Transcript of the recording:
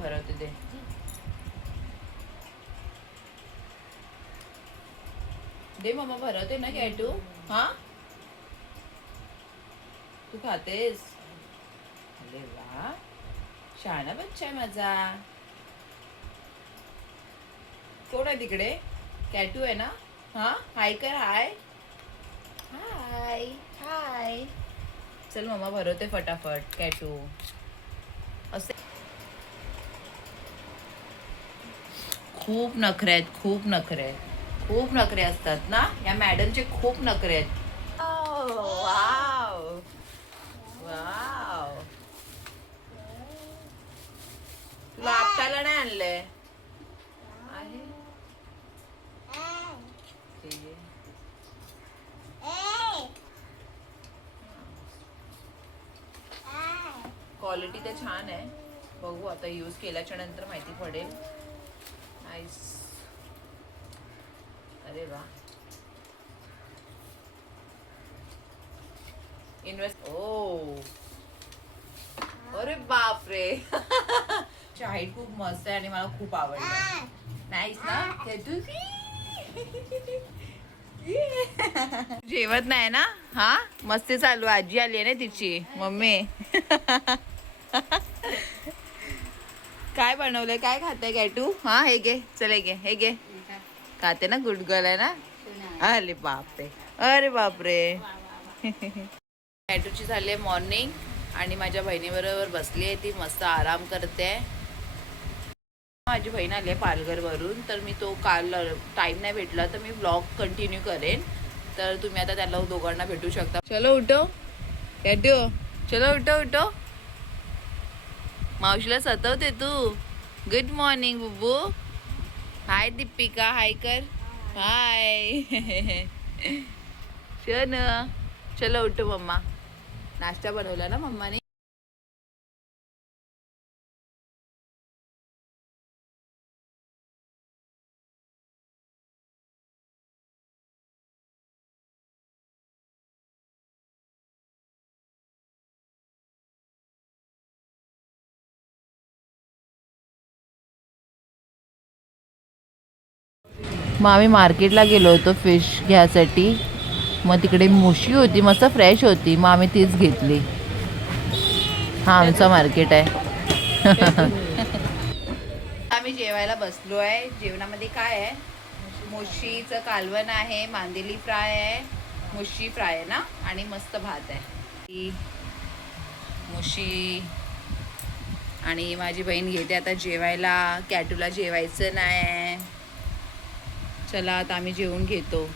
भरवते दे. दे मम्मा भरवते ना कॅटू. हा तू खातेस. अरे वा शहाणा बच्चा आहे माझा. कोण आहे तिकडे. कॅटू आहे ना. हा हाय कर. हाय हाय हाय. चल मम्मा भरवते फटाफट कॅटू. असे खूप नखरे आहेत. खूप नखरे आहेत. खूप नखरे असतात ना या मॅडमचे. खूप नखरे आहेत. Wow wow. तुला आपटायला नाही आणलंय. आहे ते. क्वालिटी तर छान आहे. बघू आता यूज केल्याच्या नंतर माहिती पडेल. नाईस. अरे वा. इन्व्हेस्ट. ओ अरे बापरे. हाईट खूप मस्त आहे आणि मला खूप आवडलं. नाईस ना कॅटू. जेवत नाही ना. हा मस्ती चालू. आजी आली आहे ना तिची मम्मी. काय बनवलंय. काय खाते कॅटू. हा हे घे. चल हे घे. हे घे. खाते ना. गुड गर्ल आहे ना. अरे बापरे. अरे बापरे. कॅटूची झाली मॉर्निंग आणि माझ्या बहिणीबरोबर बसली आहे. ती मस्त आराम करते. माझी बहीण आली आहे पालघरवरून. तर मी तो काल टाइम नाही भेटला तर मी ब्लॉग कंटिन्यू करेन. तर तुम्ही आता त्याला दोघांना भेटू शकता. चलो उठो कॅटू. चलो उठो उठो. मावशीला सतवते तू. गुड मॉर्निंग बुब्बू. हाय दीपिका. हाय कर. हाय. शन. चलो उठो मम्मा. नाश्ता बनवला ना मम्माने. मग आम्ही मार्केटला गेलो होतो फिश घ्यायसाठी. मग तिकडे मुशी होती मस्त फ्रेश होती. मग आम्ही तीच घेतली. हा आमचा मार्केट आहे. आम्ही जेवायला बसलो आहे. जेवणामध्ये काय आहे. मुशीचं कालवण आहे. मांदेली फ्राय आहे. मुशी फ्राय आहे ना. आणि मस्त भात आहे. मुशी. आणि माझी बहीण घेते आता जेवायला. कॅटूला जेवायचं नाही. चला आता आम्ही जेवून घेतो.